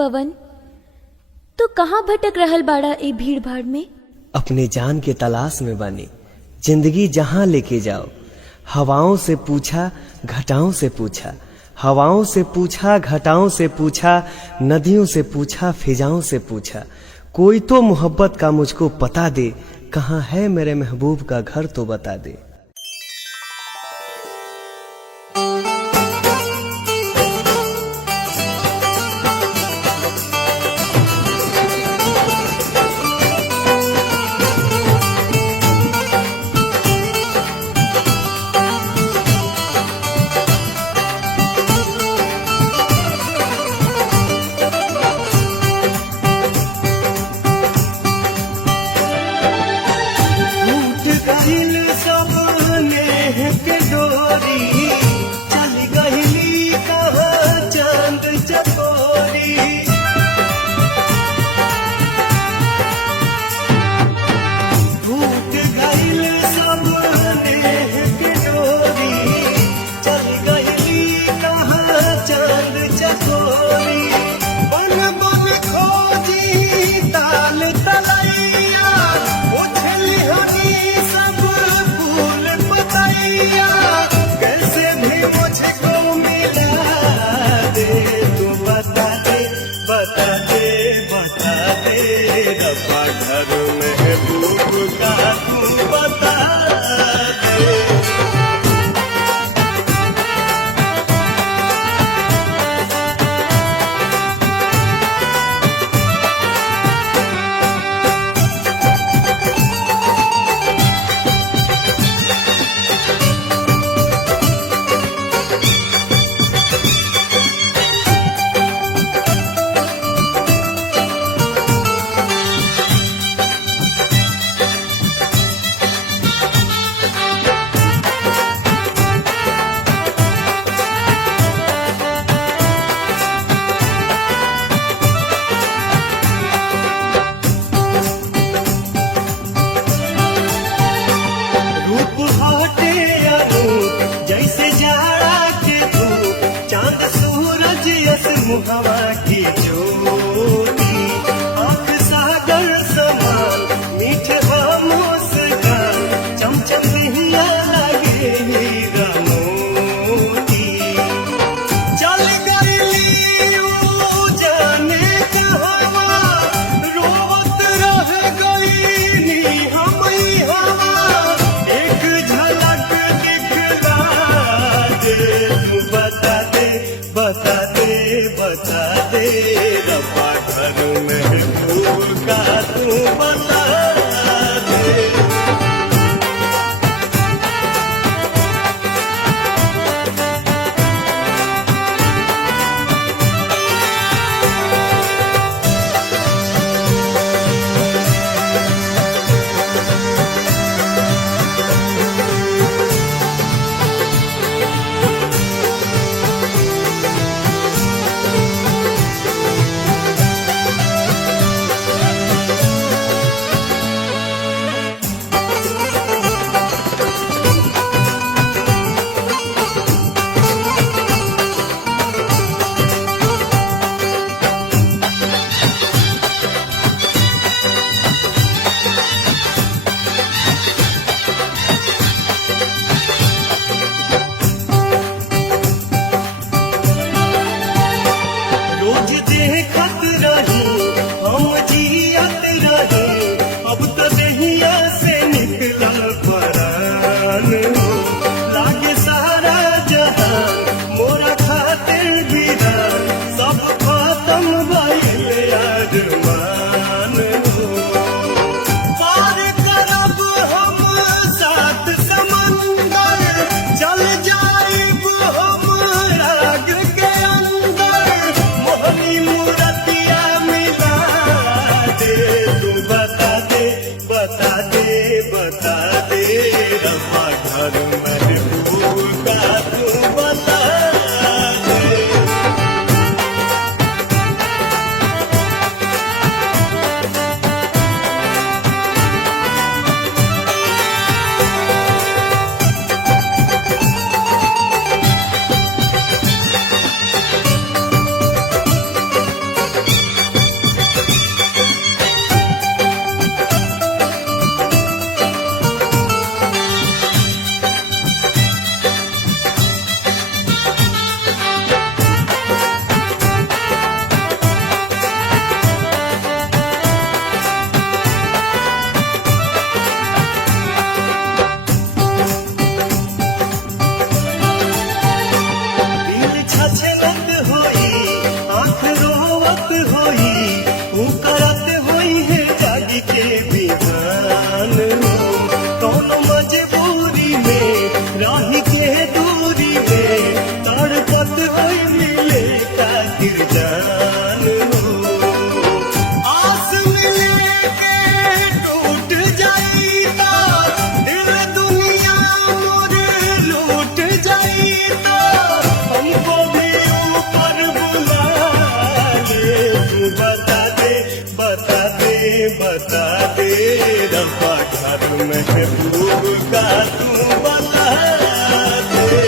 पवन, तू कहाँ भटक रहल बाड़ा ए भीड़ भाड़ में? अपने जान के तलाश में बानी, जिंदगी जहां लेके जाओ। हवाओं से पूछा, घटाओं से पूछा, हवाओं से पूछा, घटाओं से पूछा, नदियों से पूछा, फिजाओं से पूछा। कोई तो मोहब्बत का मुझको पता दे, कहाँ है मेरे महबूब का घर तो बता दे। हवा की ज्योति, आँख सागर समान, मीठे खामोश गान, चमचम हिया लगे हीरा मोती। चल गई ऊ जाने कहाँ, रोवत रह गई नी हमई हवा। एक झलक दिखला दे, तू बता दे, बता दे, बता दे रब्बा घर महबूब का तू बता दे। देखत रही हम जियत रही, अब तो दहिया से निकला परान। लागे सारा जहान मोरा खातिर वीरान, सब खत्म भइल अरमान। पार करब हम सात समंदर, चल जाइब हम राग के अंदर। मोहनी मूर्तिया मिला दे, तू बता दे, बता दे, बता दे रब्बा घर महबूब का तू बता दे। करत होई ऊ करत होई है जागी के बिहान हो कौन मजबूरी में राही के दूरी में तड़पत होई मिले खातिर जान हो आस मिले के टूट जाई ता दिल दुनिया मोर लूट जाई ता हमको भी ऊपर बुला ले तू बता दे बता दे बता दे रब्बा घर महबूब का तू बता दे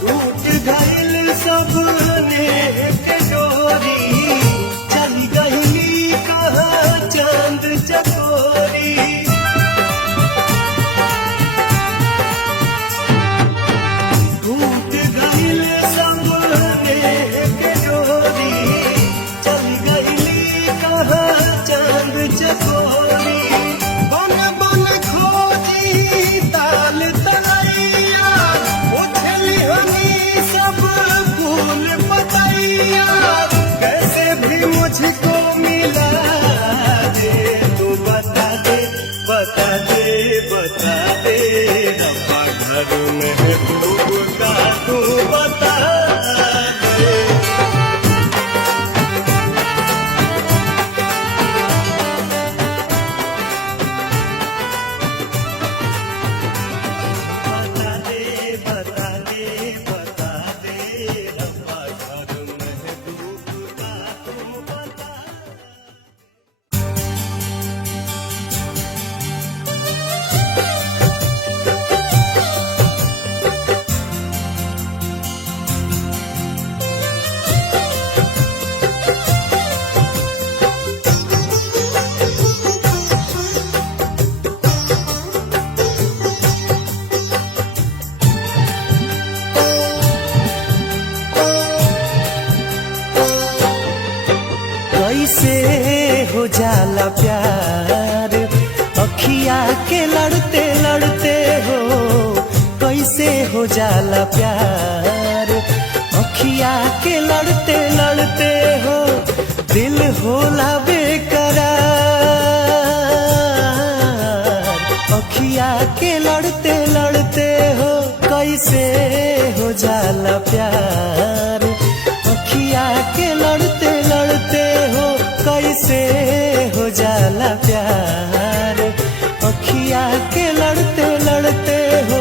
टूट गइल सबने के डोरी चली गइली कहाँ चांद चकोरी टूट गइल सबने के डोरी चली गइली कहाँ चांद चकोरी बन बन खोजी ताल तलैया उछली हमी सब फूल पतैया कैसे भी मुझको मिला दे तू बता दे बता दे बता दे रब्बा घर महबूब का तू बता दे बता दे बता दे बता दे रब्बा घर महबूब का तू बता कैसे हो जाला प्यार अखिया के लड़ते लड़ते हो कैसे हो जाला प्यार अखिया के लड़ते लड़ते हो दिल होला बेकरार अखिया के लड़ते लड़ते हो कैसे हो जाला प्यार अखिया के लड़ते लड़ते हो कैसे हो जाला प्यार अखिया के लड़ते लड़ते हो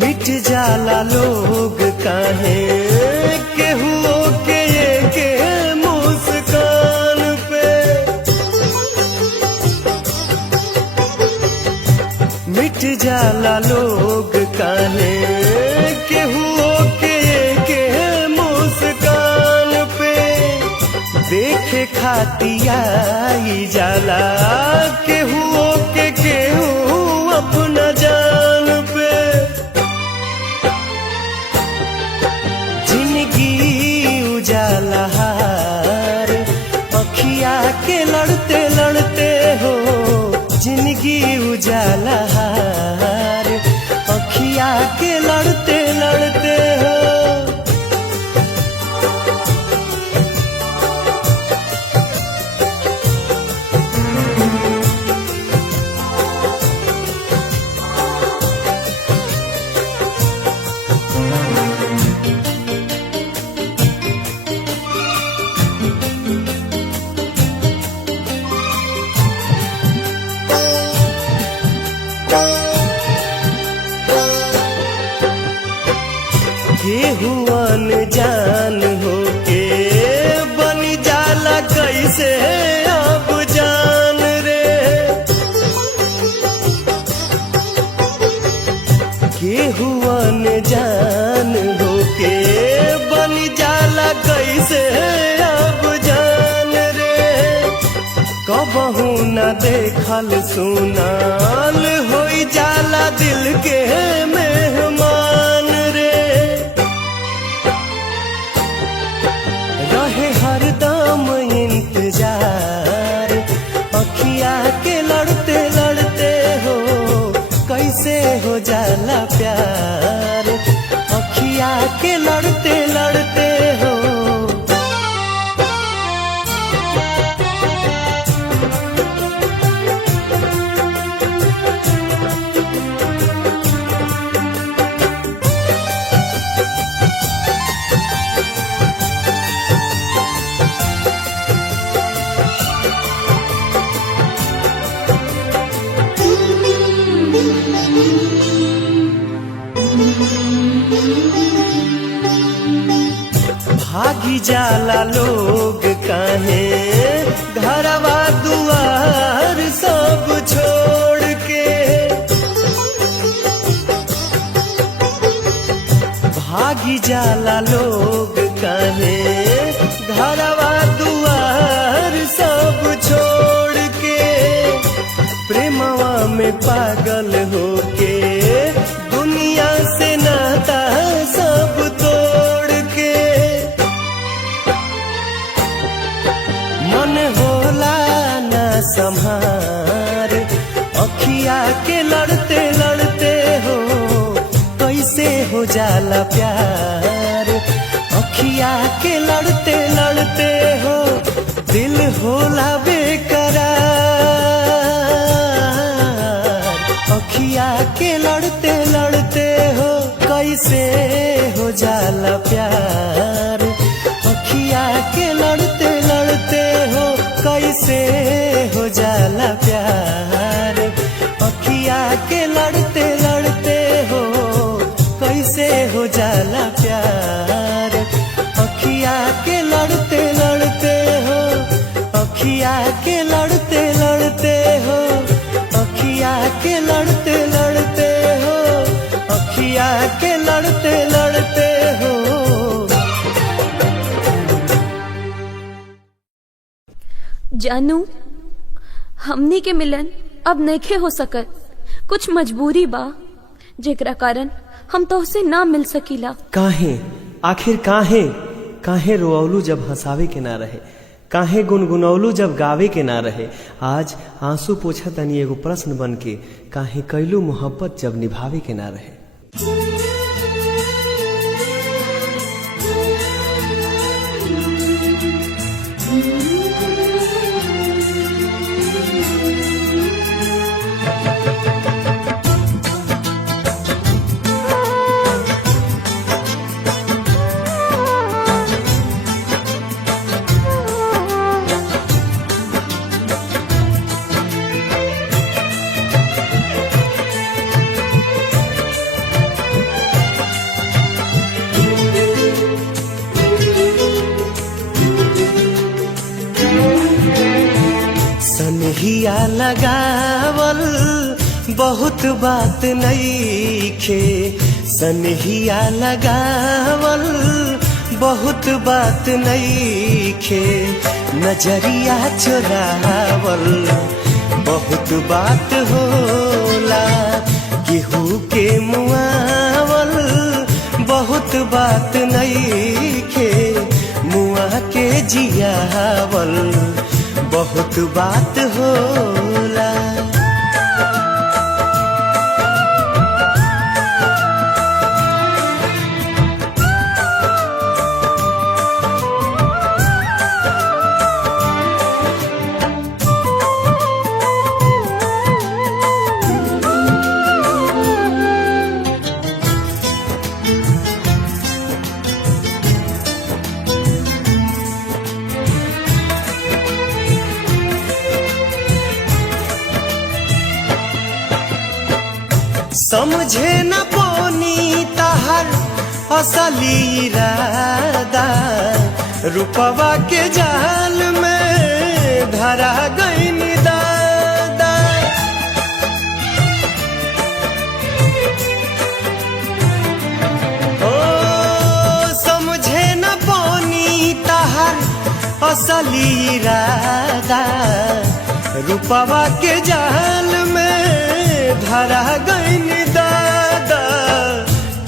मिट जाला लोग काहे केहू के के मुस्कान पे मिट जाला लोग काहे केहू के मुस्कान पे देखे खातिया ई जाला केहू के केहू अपना जान पे जिंदगी उजाला हार अखिया के लड़ते लड़ते हो जिंदगी उजाला हार अखिया के लड़ते लड़ते हो केहू अनजान होके बन जाला कैसे अब जान रे हुवन जान होके बन जाला कैसे अब जान रे। कबहू न देखल सुनाल होई जाला दिल के मेहमान रे। रहे हरदम इंतजार अखिया के लड़ते लड़ते हो कैसे हो जाला प्यार। अखिया के लड़ते लड़ते हो भागी जाला लोग काहे घरवा दुआर सब छोड़ के। भागी जाला लोग काहे घरवा दुआर सब छोड़ के। प्रेमवा में पागल होके दुनिया से नाता सब तोड़ के। मन होला ना संहार अखिया के लड़ते लड़ते हो कैसे हो जाला प्यार। अखिया के लड़ते लड़ते हो दिल होला बेकरार। अखिया के लड़ते लड़ते हो कैसे हो जाला प्यार। अखिया के लड़ते लड़ते हो कैसे हो जाला प्यार। अखिया के लड़ते लड़ते हो कैसे हो जाला प्यार। अखिया के लड़ते लड़ते हो अखिया के लड़ते लड़ते हो अखिया के लड़ते लड़ते हो अखिया के लड़ते लड़ते हो। जानू हमनी के मिलन अब नइखे हो सकत। कुछ मजबूरी बा जेकरा कारण हम तोहसे ना मिल सकीला। काहे आखिर काहे काहे रोअलू जब हंसावे के ना रहे। काहे गुनगुनौलू जब गावे के ना रहे। आज आंसू पोछा तनी एगो प्रश्न बन के काहे कैलू मोहब्बत जब निभावे के ना रहे। सनहिया लगावल बहुत बात नइखे। सनहिया लगावल बहुत बात नइखे। नजरिया चुरावल बहुत बात होला। केहू के मुआवल बहुत बात नइखे। मुआ के जियावल बहुत बात होला। समझे न पोनी तहर असली इरादा। रूपवा के जाल में धरा गईन दादा। असली इरादा रूपवा के जाल में धरा गईन दादा।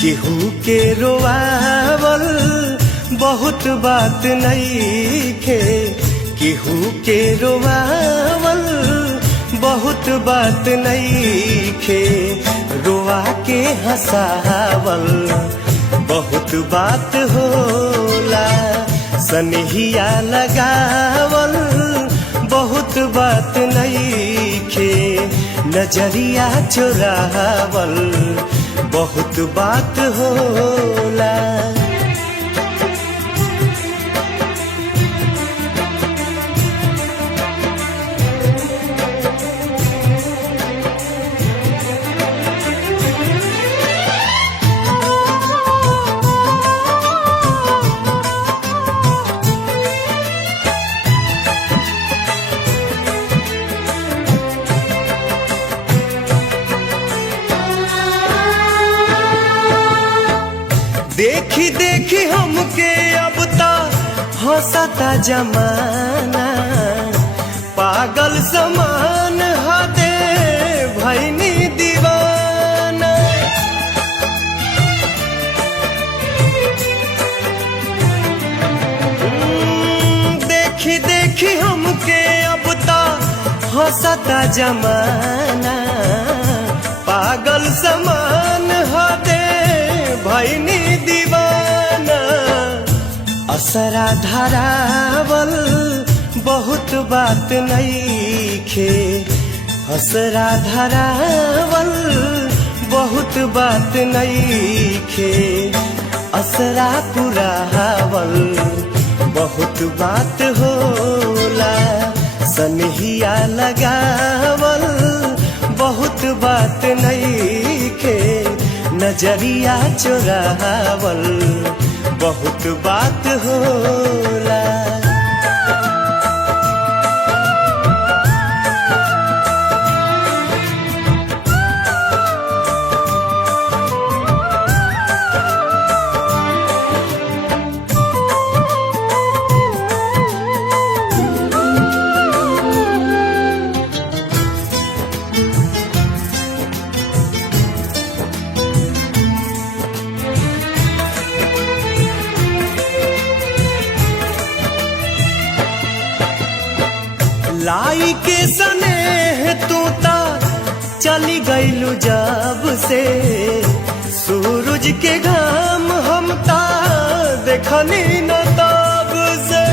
केहू के रोआवल बहुत बात नइखे, केहू के रोआवल बहुत बात नइखे, रोआ के हंसावल बहुत बात होला। सनहिया लगावल बहुत बात नइखे, नजरिया चुरावल बहुत बात होला। देखी देखी हमके अब ता हंसता जमाना, पागल समान हदे भैनी दीवाना। देखी देखी हमके अब ता हंसता जमाना, पागल समान हदे भैनी दीवाना। असरा धरावल बहुत बात नइखे, असरा धरावल बहुत बात नइखे, असरा पुरावल बहुत बात होला। सनहिया लगावल बहुत बात नइखे, नजरिया चुरावल बहुत बात होला। लाई के सनेह तू ता चली गईलू जब से, सूरज के घाम हम ता देखनी न तब से।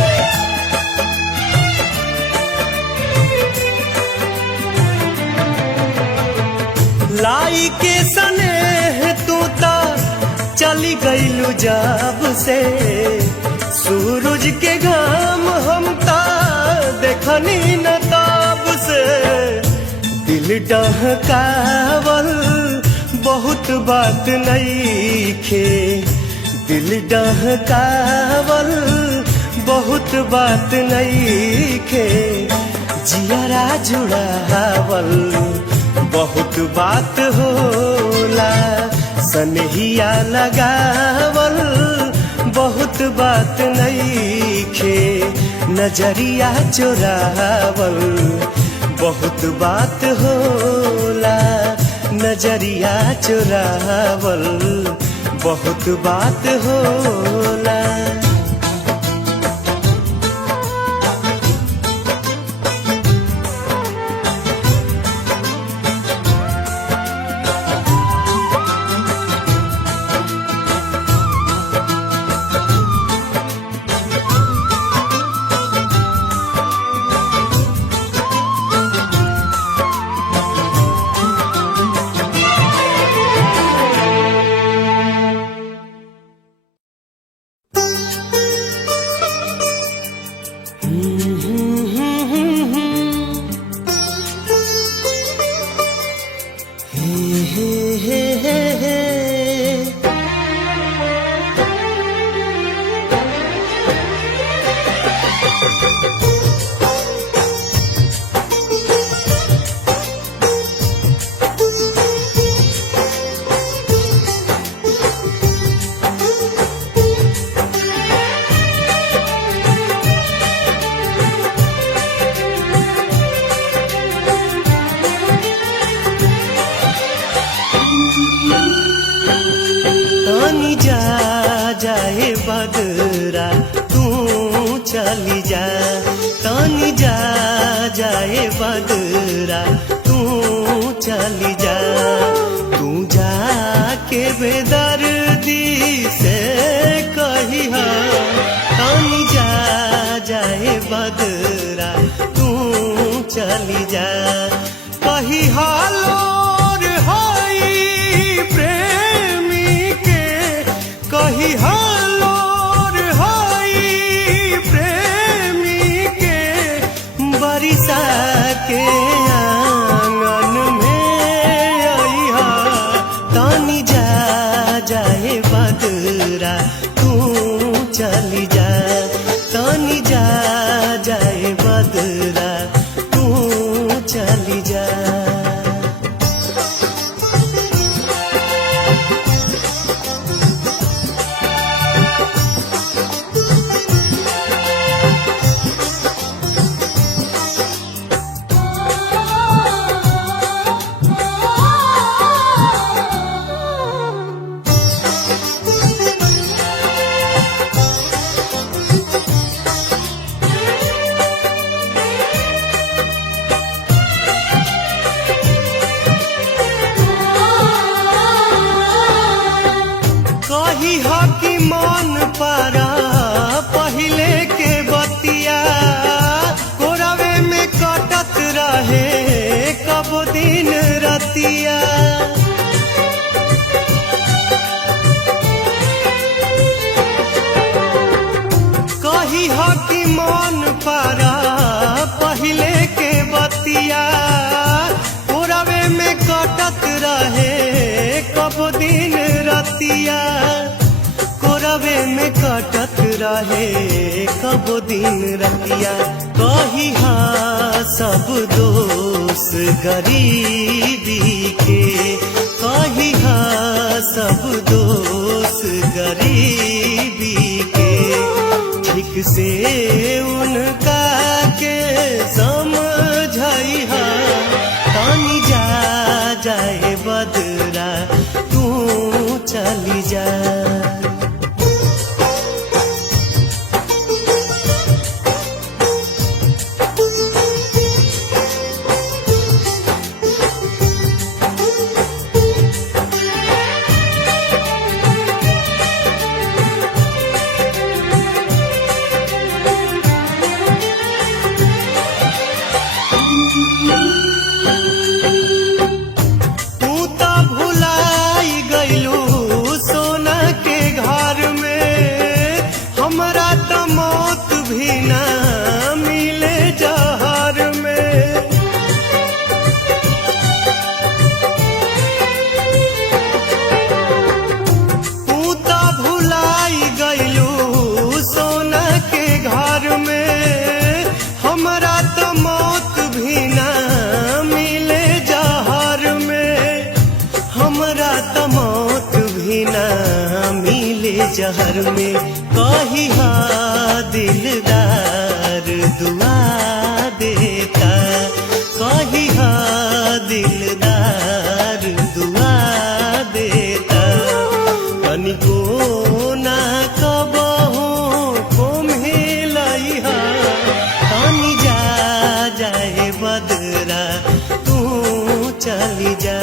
लाई के सनेह तू ता चली गईलू जब से, सूरज के घाम हम ता देखनी न ताब से। दिल डहकावल बहुत बात नइखे, दिल डहकावल बहुत बात नइखे, जियरा जुड़ावल बहुत बात होला। सनहिया लगावल बहुत बात नइखे, नजरिया चुरावल बहुत बात होला। नजरिया चुरावल बहुत बात होला। चली जा तानी जा जाए बदरा तू चली जा तू जा के बेदर्दी से कही तानी जा जाए बदरा तू चली जा कही हालोर हाई प्रेमी के कही हालोर हाई प्रेमी के बरिसा के आंगन में अइहा तानी जा जाए बदरा तू चली जा तानी जा जाए बदरा तू चली जा कही हो कि मन पारा पहिले के बतिया कोरवे में कटत रहे कब दिन रतिया कही हो कि मन पारा पहिले के बतिया कोरवे में कटत रहे कब दिन रतिया कोरवे में कटत रहे कब दिन रतिया कही सब दोष गरीबी के कही सब दोष गरीबी के ठीक से उनका के समझाई तानी जा जाए बदरा तू चली जा तू तो भुलाई गइलू सोना के घर में हमरा तो मौत भी ना मिले जहर में तू तो भुलाई गइलू सोना के घर में हमरा तो मौत भी ना मिले जहर में हमरा तो मौत भी ना मिले जहर में कही दिलदार दुआ देता कही दिलदार दुआ देता कनिको ना कबहू कोम्हेलई तानी जा जाए बदरा तू चली जा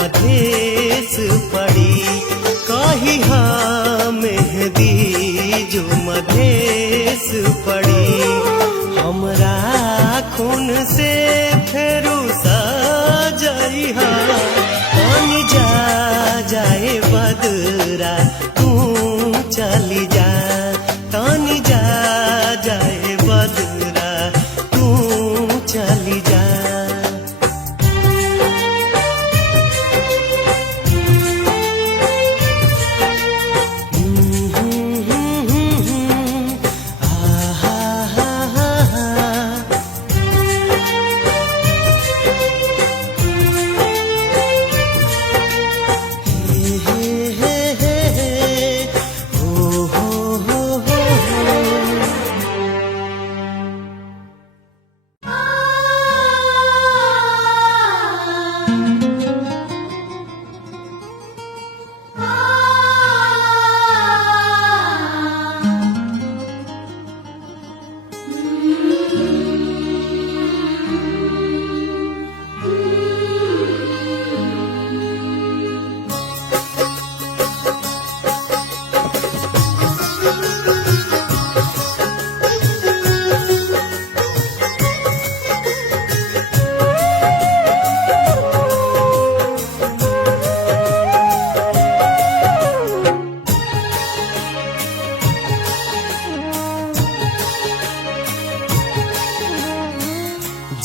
मधेश पड़ी कही मेहदी जो मधेश पड़ी हमरा खून से फेरू सजइहा पानी जा जाए बदरा तू चली जा तानी जा जाए बदरा तू चली जा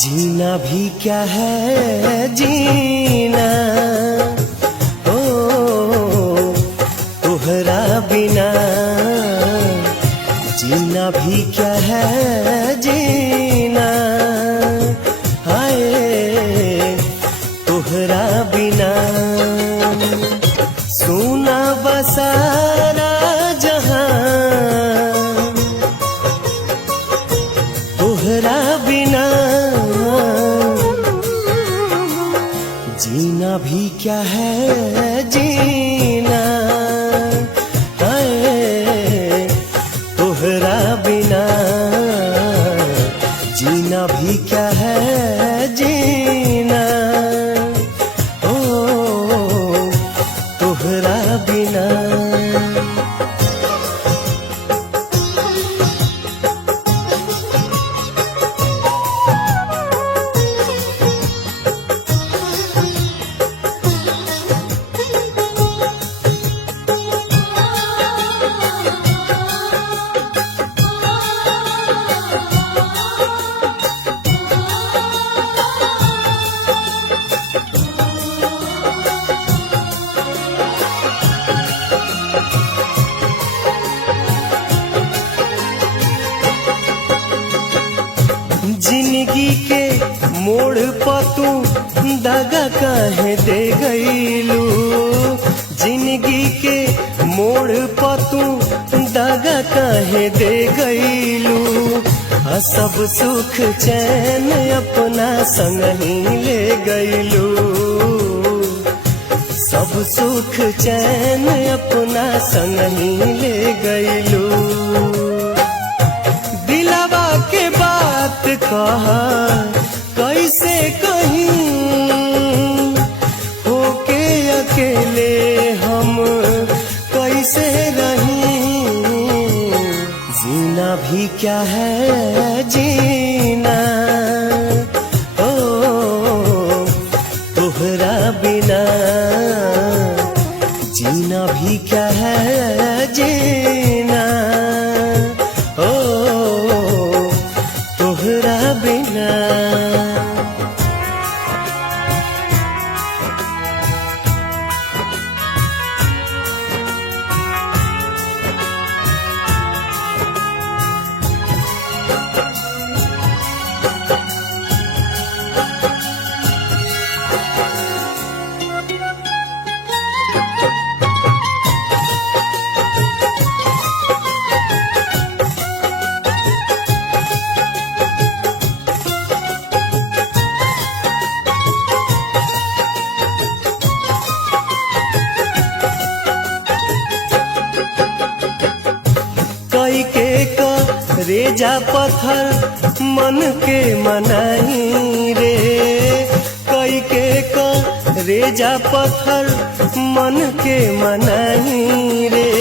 जीना भी क्या है जीना ओ तोहरा बिना जीना भी क्या है जीना हाय तोहरा बिना सोना बसारा जहां तोहरा बिना जीना भी क्या है जीना हाय तोहरा बिना जीना भी क्या है जीना ओ तोहरा बिना जिंदगी के मोड़ पर तू दगा काहे दे गईलू जिंदगी के मोड़ पर तू दगा काहे दे गईलू सब सुख चैन अपना संग ही ले गईलू सब सुख चैन अपना संग ही ले गईलू दिलावा के बात कहा कैसे कहीं होके अकेले हम कैसे रहीं जीना भी क्या है जीना ओ तोहरा बिना जीना भी क्या है जीना ओ तोहरा बिना रेजा पत्थर मन के मनाई रे कई के रेजा पत्थर मन के मनाही रे,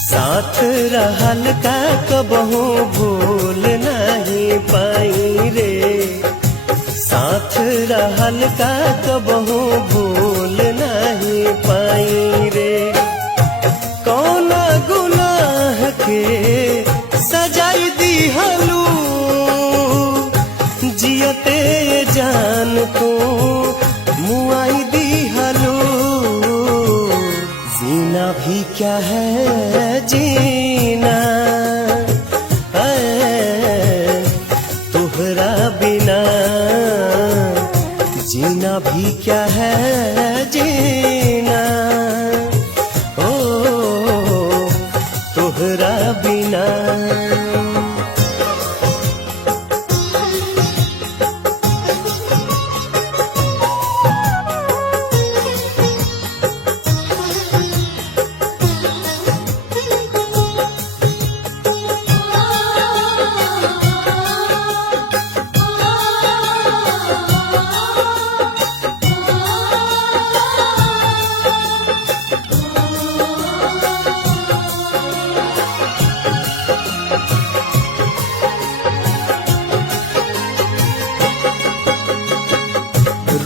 साथ रहल का कबहू भूल नहीं पाई रे, साथ रहल का कबहू भूल नहीं पाई रे। कौन गुनाह के सजाई दिहलू, जियते जान तू मुआई दिहलू। जीना भी क्या है जीना, तुहरा बिना जीना भी क्या है जीना, ओ तुहरा बिना।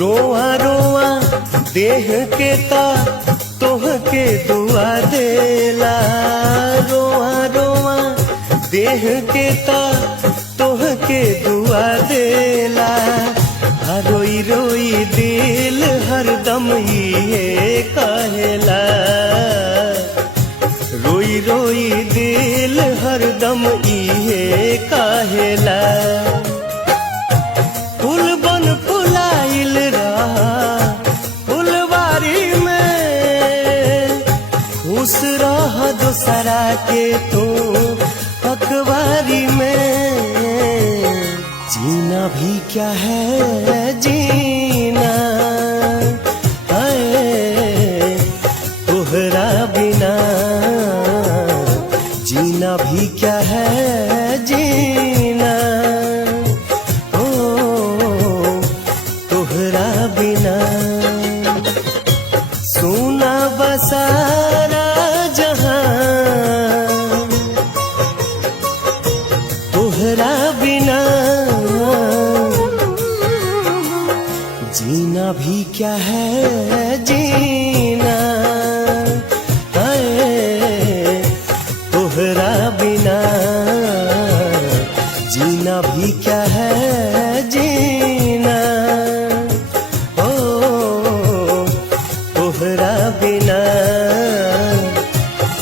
रोआ रोआ देह के ता तोह के दुआ देला, रोआ रोआ देह के ता तोह के दुआ देला। रोई रोई दिल हरदम ये कहेला, रोई रोई दिल हरदम ये कहेला। फूल बन फुलाइल फुलवारी में, खुश रह दूसरा के तू अखबारी में। जीना भी क्या है जीना, तुहरा बिना जीना भी क्या है जीना, बिना। सोना बसारा जहां तुहरा बिना, जीना भी क्या है जीना, तुहरा बिना जीना भी क्या है जीना, तुहरा बिना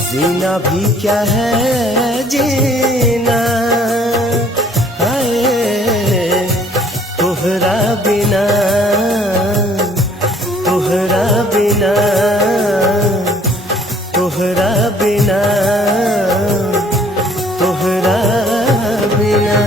जीना भी क्या है जीना, तुहरा बिना, तुहरा बिना, तुहरा बिना, तुहरा बिना।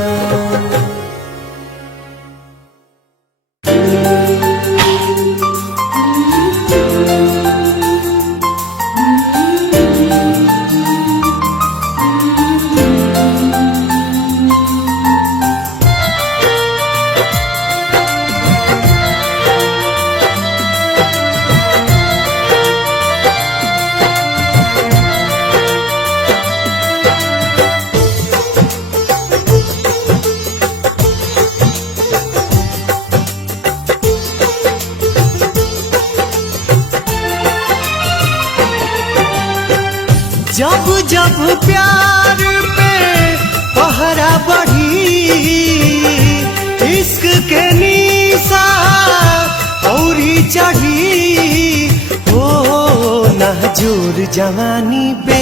जब जब प्यार पे पहरा बढ़ी, इश्क के निशा औरी चढ़ी, हो नाजुर जवानी पे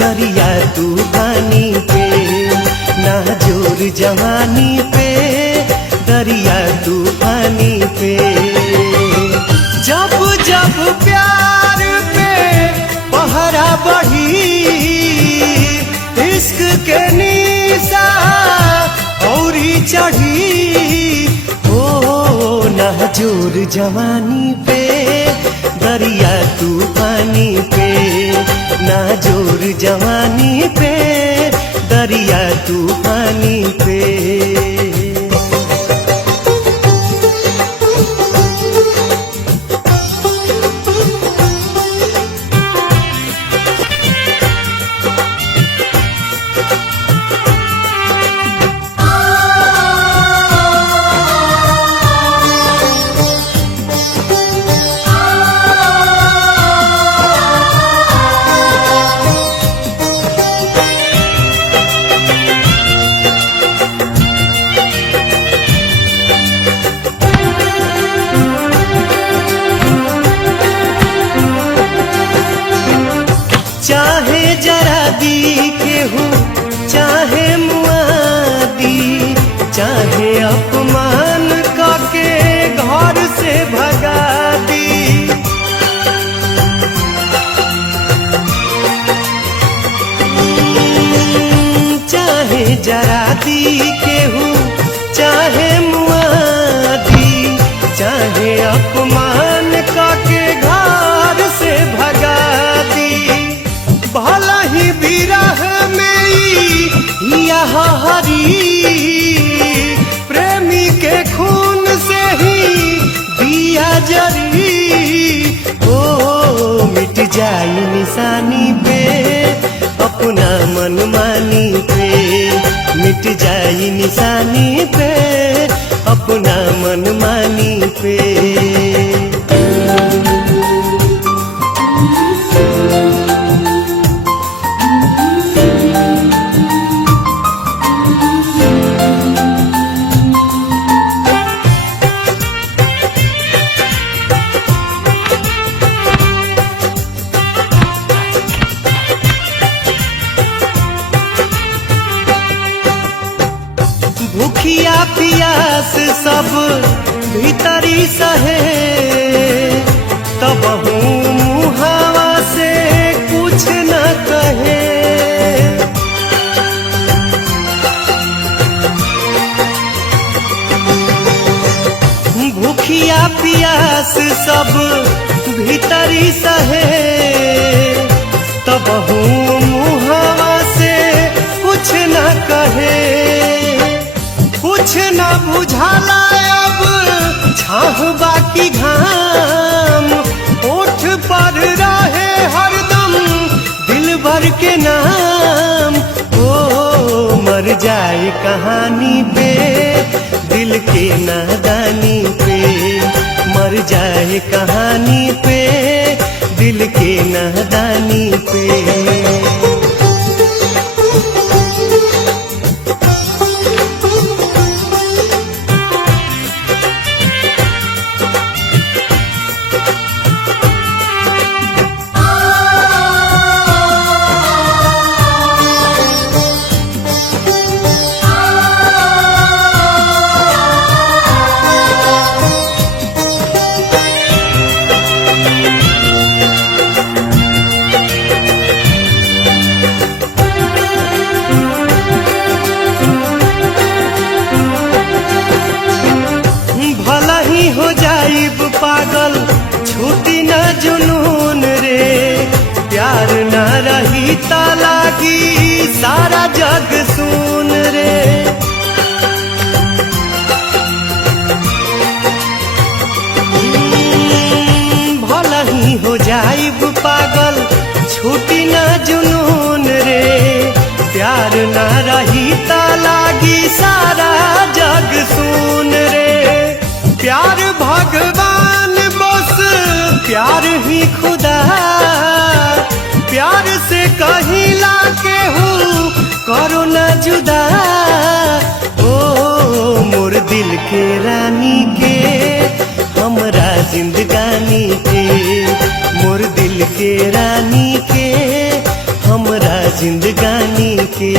दरिया तूफानी पे, नाजुर जवानी पे दरिया तूफानी पे। जब जब प्यार पे पहरा बढ़ी, इश्क के निशा औरी चढ़ी, हो नाजुर जवानी पे दरिया तूफानी पे, नाजुर जवानी पे दरिया तूफानी पे। जरा दी केहू चाहे मुआदी, चाहे अपमान काके घर से भगा दी। भला ही विरह में यह हरी प्रेमी के खून से ही दिया जरी। ओ मिट जाई निशानी पे अपना मनमानी पे, मिट जाई निशानी पे अपना मनमानी पे। भूखिया पियास सब भीतरी सहे, तब हूँ मुहावा से कुछ न कहे। भूखिया पियास सब भीतरी सहे, तब हूँ मुहावा से कुछ न कहे। कुछ न बुझाला अब छाह बाकी घाम, ओठ पर रहे हरदम दिल भर के नाम। ओ मर जाए कहानी पे दिल के नादानी पे, मर जाए कहानी पे दिल के नादानी पे। हो जाइब पागल छूटी न जुनून रे, प्यार न रही ता लागी सारा जग सुन रे। भला ही हो जाइब पागल छूटी न जुनून रे, प्यार न रही ता लागी सारा जग सुन रे। प्यार भगवान बस प्यार ही खुदा, प्यार से कहिला केहू करो न जुदा। ओ मोर दिल के रानी के हमरा जिंदगानी के, मोर दिल के रानी के हमरा जिंदगानी के।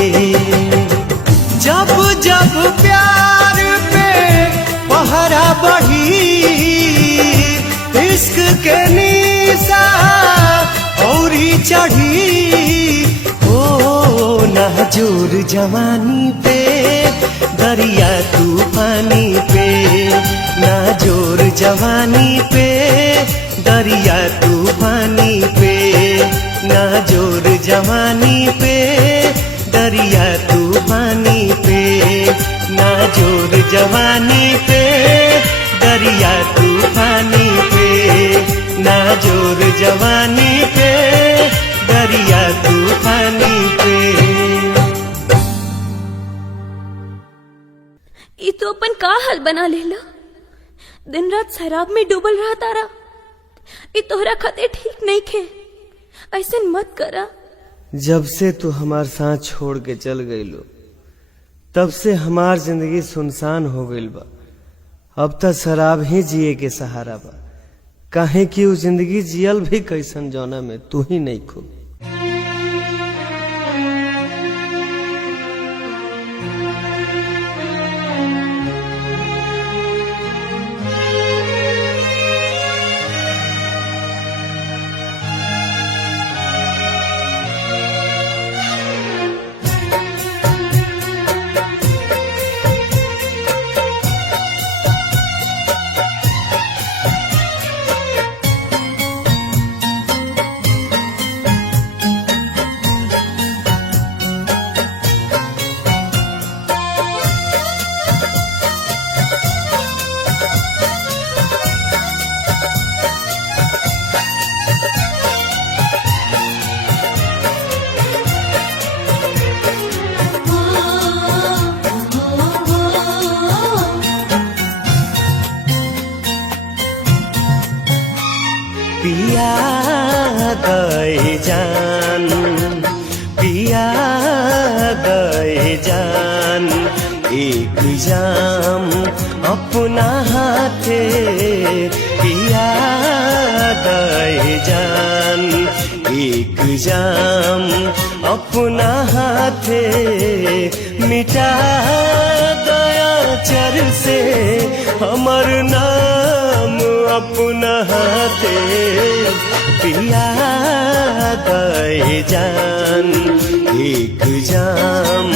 जब जब प्यार पे पहरा बढ़ी, इश्क के निशा औरी चढ़ी। ओ नाजुर जवानी पे दरिया तूफानी पे, नाजुर जवानी पे दरिया तूफानी पे, नाजुर जवानी पे दरिया तूफानी पे, नाजुर जवानी पे दरिया तूफानी पे, नाजुर जवानी पे दरिया तूफानी पे। ये तो अपन का हाल बना लेला, दिन रात शराब में डूबल रहा तारा। ये तोहरा खते ठीक नहीं खे, ऐसे मत करा। जब से तू हमार साथ छोड़ के चल गईलो, तब से हमार जिंदगी सुनसान हो गईल बा। अब तक शराब ही जिए के सहारा बा, काहे कि वो जिंदगी जियल भी कैसन जौना में तू ही नहीं खो। पिया गए जान, पिया गए जान। एक जाम अपना हाथे पिया गए जान, एक जाम अपना हाथे मिटा दया चर से हमर नाम अपना हाथे पिया गए जान। एक जाम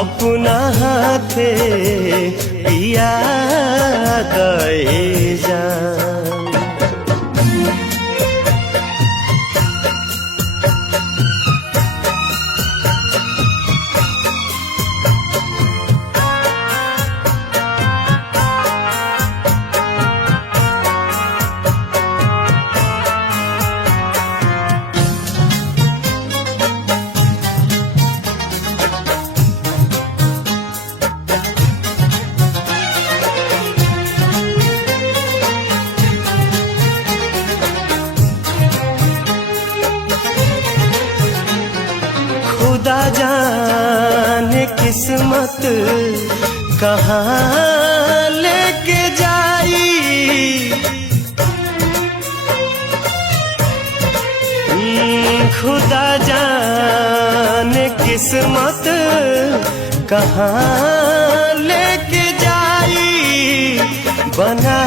अपना हाथे पिया गए जान। खुदा जाने किस्मत कहाँ लेके जाई, खुदा जाने किस्मत कहाँ लेके जाई। बना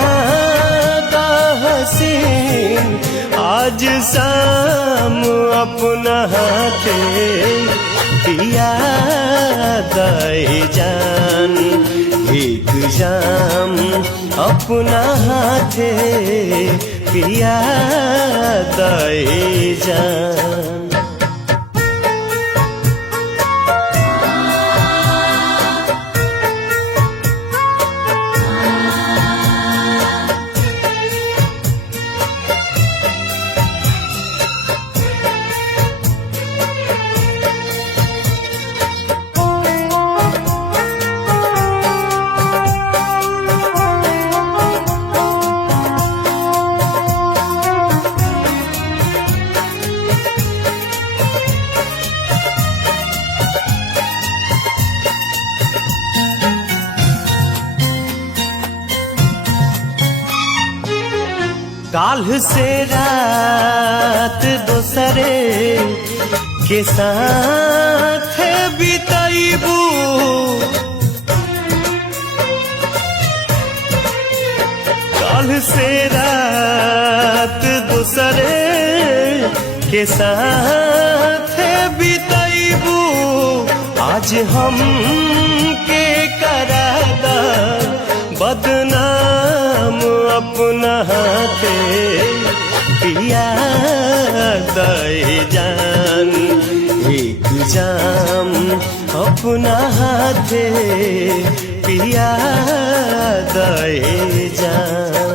दा हसीन आज शाम अपना हाथे पिया गए जान। एक जाम अपना हाथे पिया गए जान। काल्ह से रात दोसरे के साथ बिताइबू, काल्ह से रात दोसरे के साथ बिताइबू। आज हम के करादा बदनाम अपना हाथे पिया गए जान। एक जाम अपना हाथे पिया गए जान।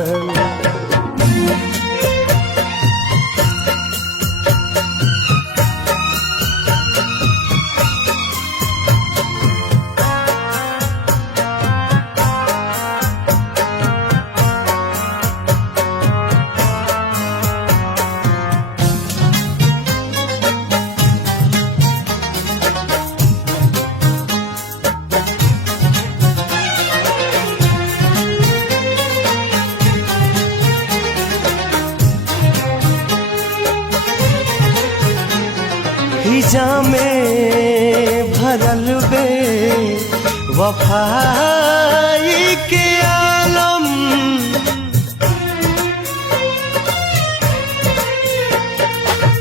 हिजा में भरल बे वफाई के आलम,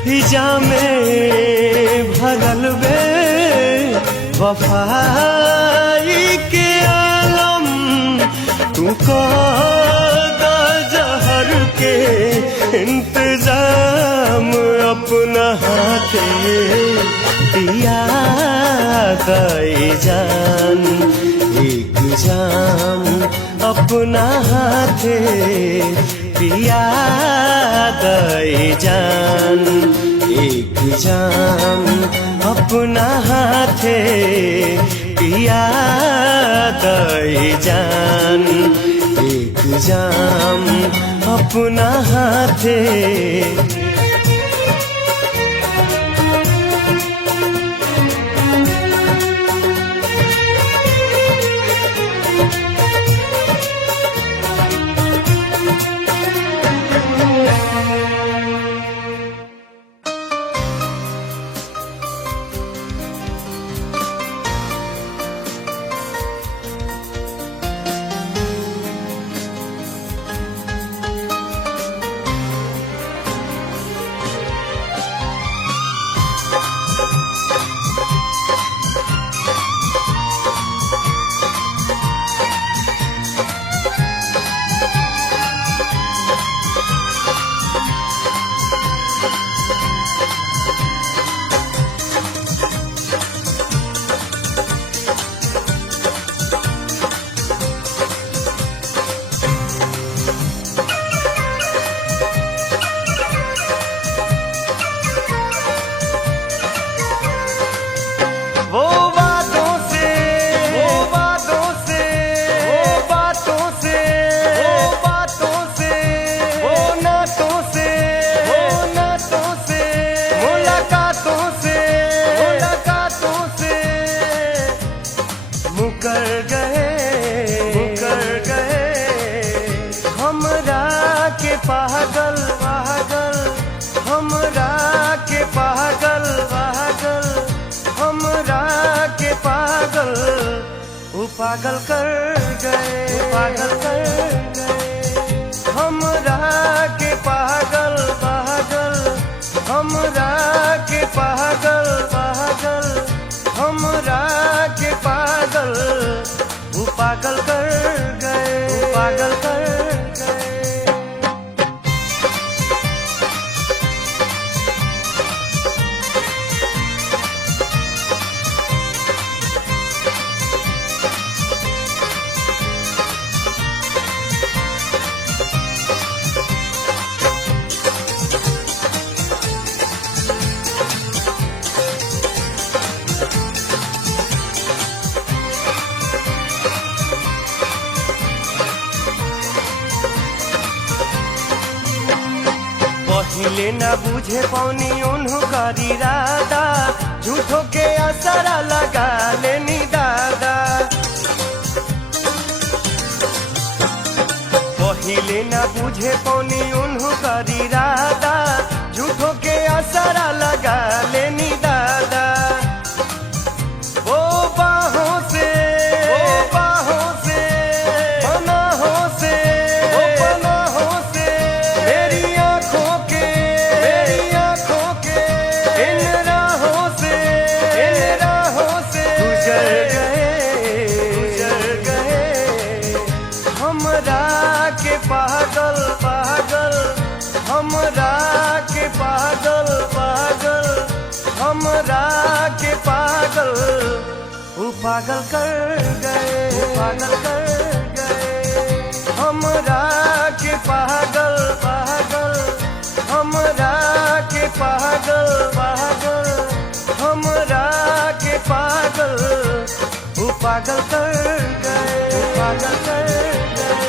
हिजा में भरल बे वफाई के आलम। तू को जहर के इंतजाम अपना हाथे पिया गए जान। एक जाम अपना हाथे पिया गए जान। एक जाम अपना हाथे पिया गए जान। एक जाम अपना हाथे। पागल पागल हमरा के पागल पागल हमरा के पागल वो पागल कर गए पागल कर गए हमरा के पागल पागल हमरा के पागल पागल हमरा के पागल वो पागल कर गए पागल कर गए। पहिले न बुझे पौनी उन्हों इरादा झूठों के असरा लगा लेनी दादा। पहिले न बुझे पौनी उन्हों इरादा झूठों के असरा लगा लेनी दादा। वो बाहों से पनाहों से पनाहों से मेरी आँखों के इन राहों से गुजर गए हमरा के पागल पागल हमरा के पागल पागल हमरा के पागल वो पागल कर गए पागल कर गए हमरा के पागल पागल हमरा के पागल पागल हमरा के पागल वो पागल कर गए पागल कर गए।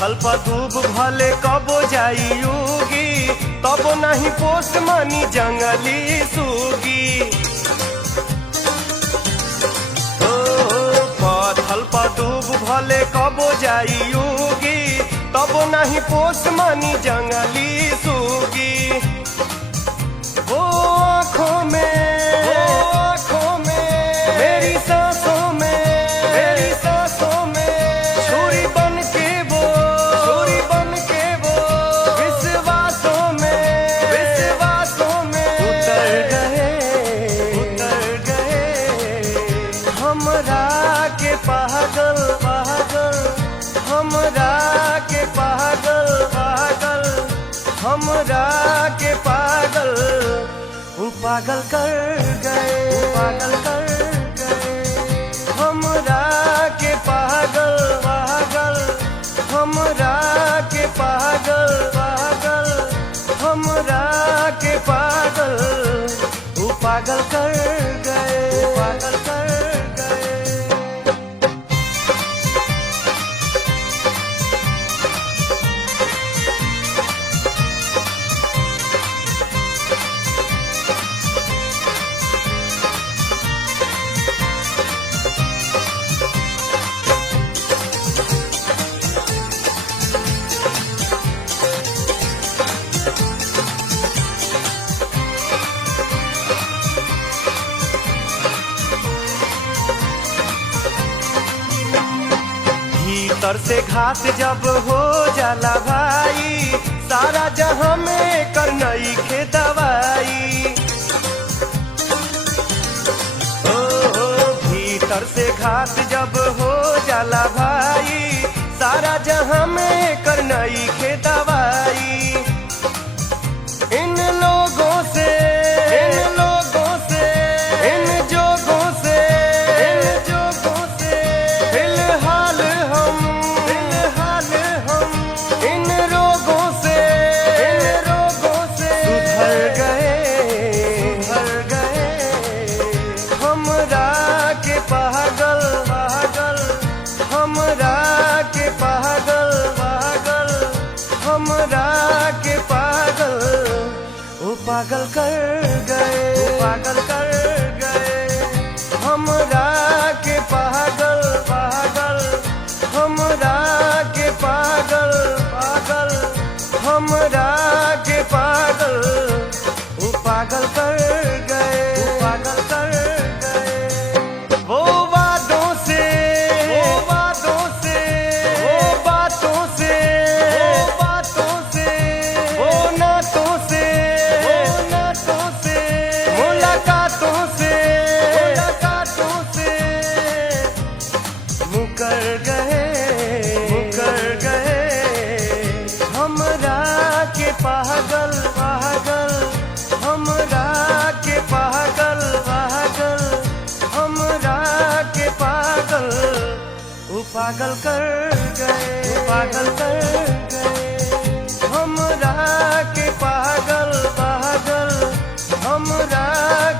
हल्पा दूब भले कबो जाइयोगी तबो नहीं पोस मानी जंगली सूगी। ओ हल्पा दूब भले कबो जाइयोगी तबो नहीं पोस मानी जंगली सूगी। वो आँखों में मेरी सांसों में छुरी बन के वो के पागल पागल कर गए, पागल कर गए। हमरा के पागल पागल, हमरा के पागल पागल, हमरा के पागल पागल कर गए, पागल कर गए। भीतर से घात जब हो जाला भाई, सारा जहां में करनई के दवाई। ओ भीतर से घात जब हो जाला भाई, सारा जहां में करनई के दवाई। इन लोगों से, इन लोगों से, इन जोगों से, इन जोगों से फिलहाल हम, फिलहाल हम इन रोगों से, इन रोगों से सुधर गए, सुधर गए। हमरा के पागल पागल, हमरा के पागल पागल, हमरा के पागल पागल कर गए, पागल कर गए। हमरा के पागल पागल, हमरा के पागल पागल, हमरा के पागल पागल कर गए, पागल कर गए। वो बातों से, वो बातों से, वो बातों से, वो बातों से, वो नातों से, वो नातों से, मुलाकातों से, मुलाकातों से मुकर गए, मुकर गए। हमरा के पागल पागल, हमरा के पागल पागल, हमरा के पागल पागल कर गए, पागल कर गए। हमरा के पागल पागल, हमरा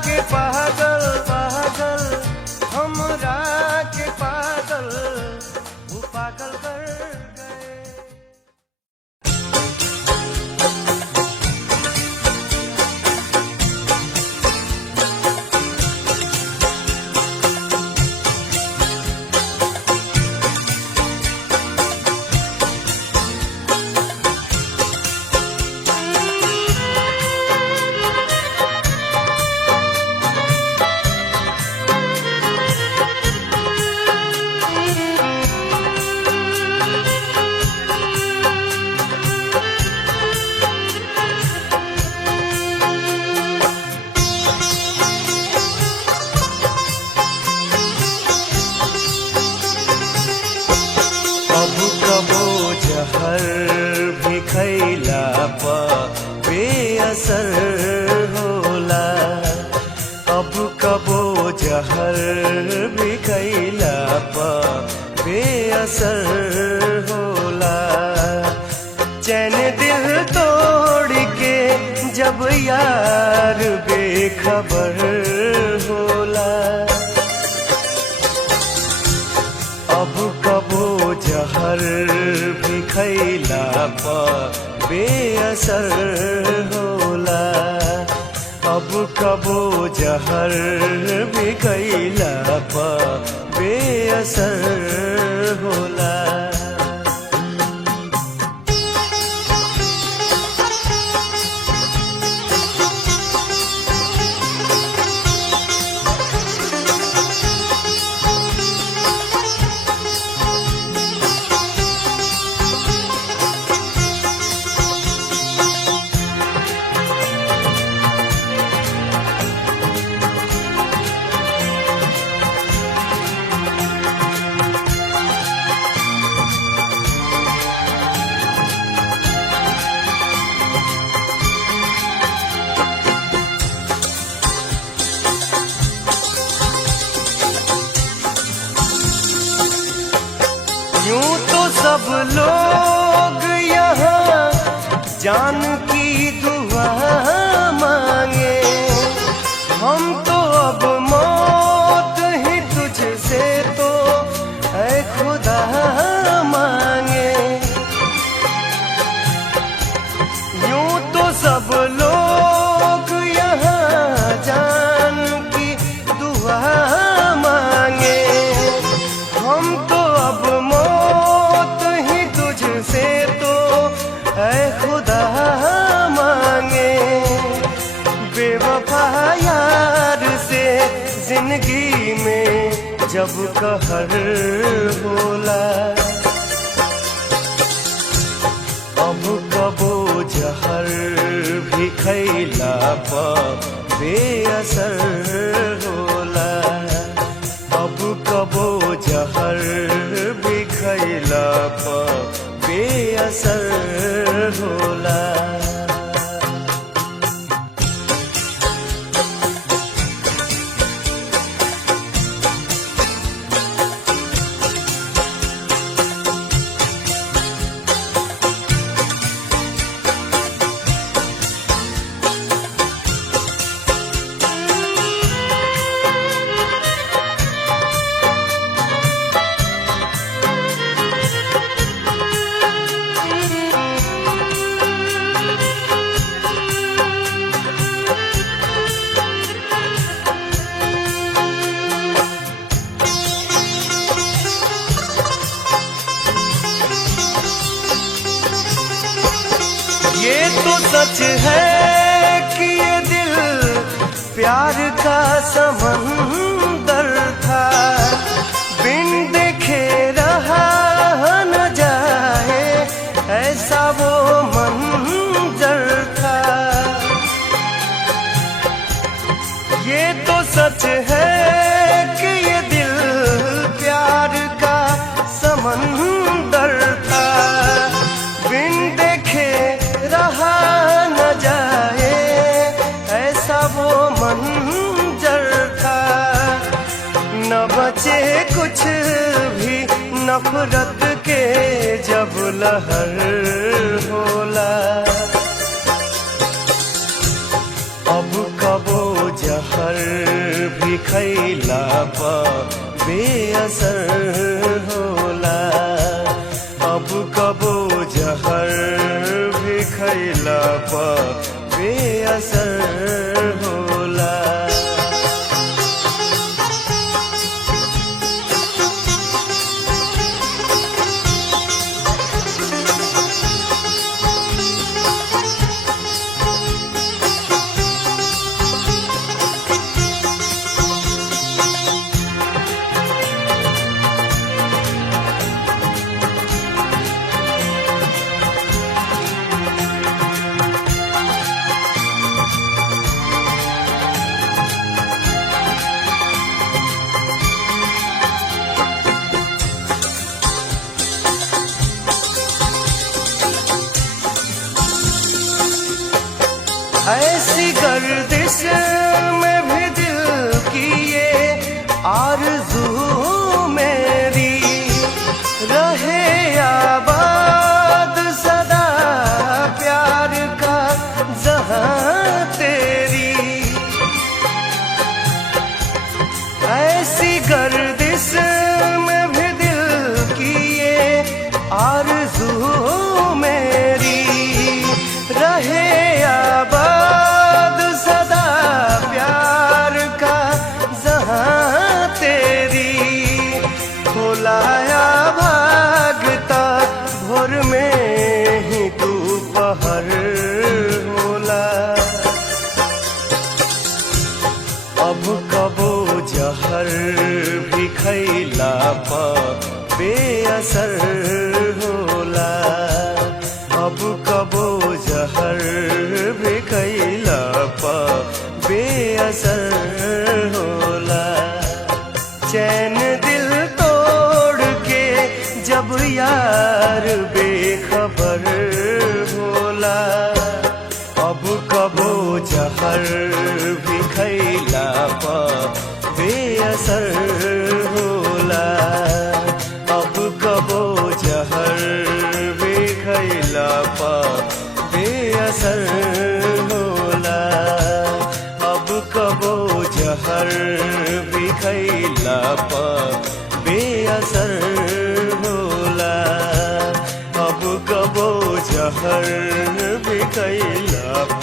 के पागल पागल, हमरा के पागल पागल कर गए। अब कबो जहर भी खैला पा बेअसर होला। अब कबो जहर भी खैला पा बेअसर होला। चैन दिल तोड़ के जब यार बेखबर होला। अब कबो जहर भी खैला पा बेअसर होला। अब कबो जहर भी खैला पा बेअसर होला। लोग यहाँ जान की दुआ मांगे, हम तो अब मौत ही तुझसे तो है खुदा मांगे। यूं तो सब लोग यहाँ जान की दुआ मांगे, हम तो अब मौत ही तुझसे तो है खुदा मांगे। बेवफा यार से जिंदगी में जब कहर होला, अब कबो जहर भी खैला पा बेअसर होला, अब कबो जहर भी खैला पा बेअसर होला। ये तो सच है कि ये दिल प्यार का समंदर था, बिन देखे रहा न जाए ऐसा वो मंजर था। ये तो सच है कि ये दिल प्यार का समंदर था, बिन देखे रहा न जाए ऐसा वो मंजर था। न बचे कुछ भी नफरत के जब लहर होला, अब कबो जहर भी खैला पा बेअसर होला, अब कबो जहर भी खैला पा बेअसर होला। ऐसी गर्दिश में भी दिल की ये आरज़ू मेरी, रहे आबाद सदा प्यार का जहां तेरी। ऐसी गर्दिश में भी दिल की ये आरज़ू मेरी, रहे आबाद सदा प्यार का जहां तेरी। खोलाया भागता भोर में ही तू पहर होला, अब कबो जहर भी खैला पा बेअसर होला, अब कबो जहर भी खैला पा बेअसर होला। चैन दिल तोड़ के जब यार बेखबर होला, अब कबो जहर भी खैला पा बेअसर होला, अब कबो जहर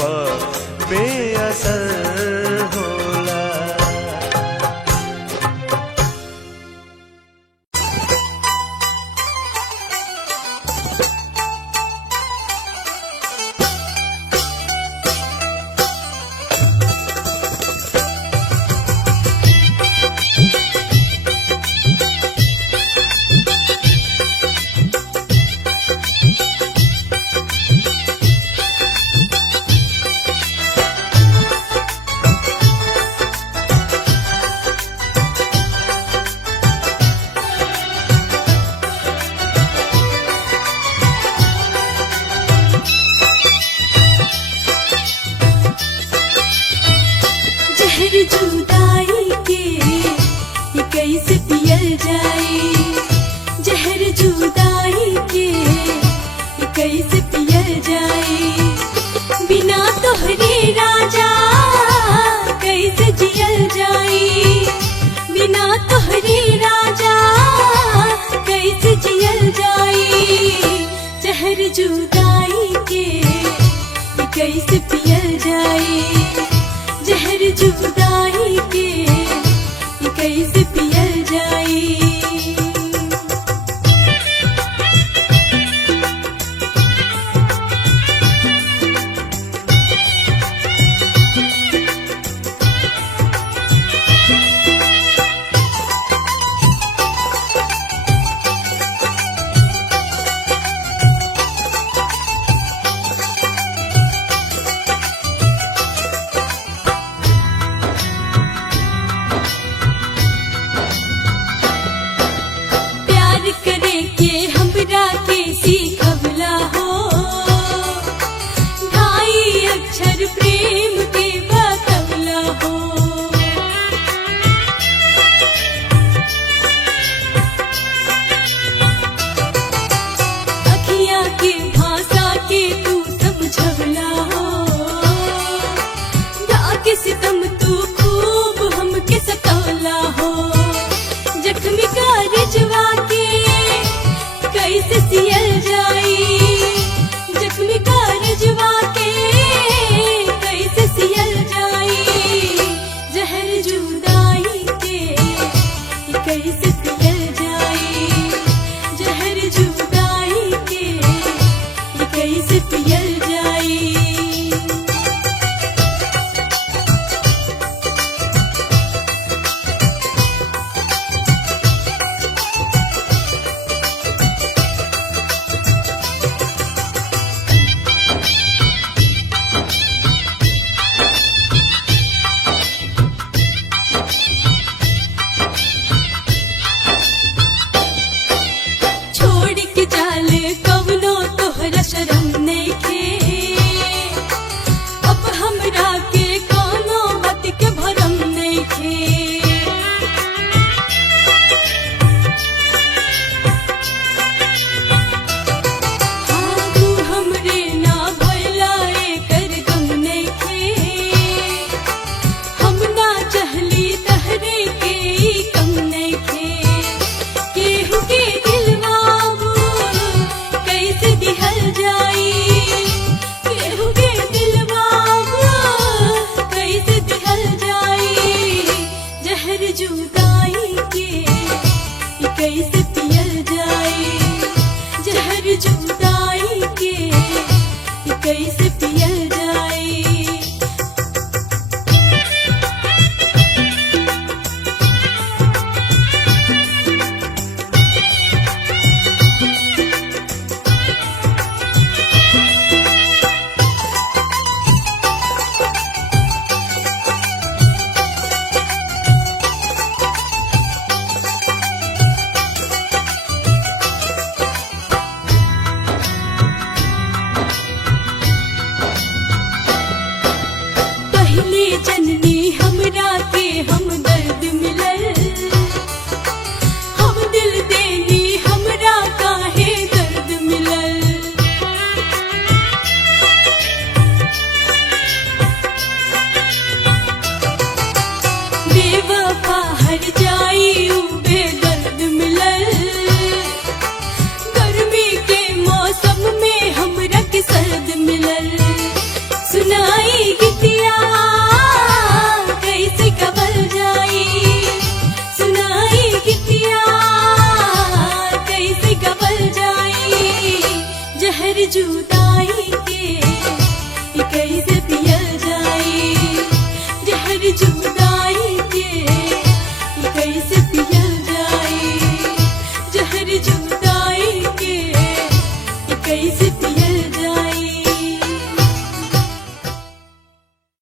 पर बेअसर होला। जुदाई के ये कैसे पियल जाए, जहर जुदाई के ये कैसे पियल जाए, बिना तोहरे राजा कैसे जियल जाए, बिना तोहरे राजा कैसे जियल जाए, जहर जुदाई के ये कैसे पियल जाए, जहर जुदाई के ये कैसे पियल जाए। करे के हमरा के सीखवला हो, ढाई अक्षर प्रेम के बतवला हो, अखियां के भाषा के तू समझवला हो, ढाके सितम तू खूब हमके सतवला हो, जख्मी कारजवा के कैसे सियल जाई, जख्मी कारजवा के कैसे सियल जाई, जहर जुदाई के ये कैसे पियल जाई, जहर जुदाई के ये कैसे पियल जाई। कैसे पियल जाए। जननी हमरा के हम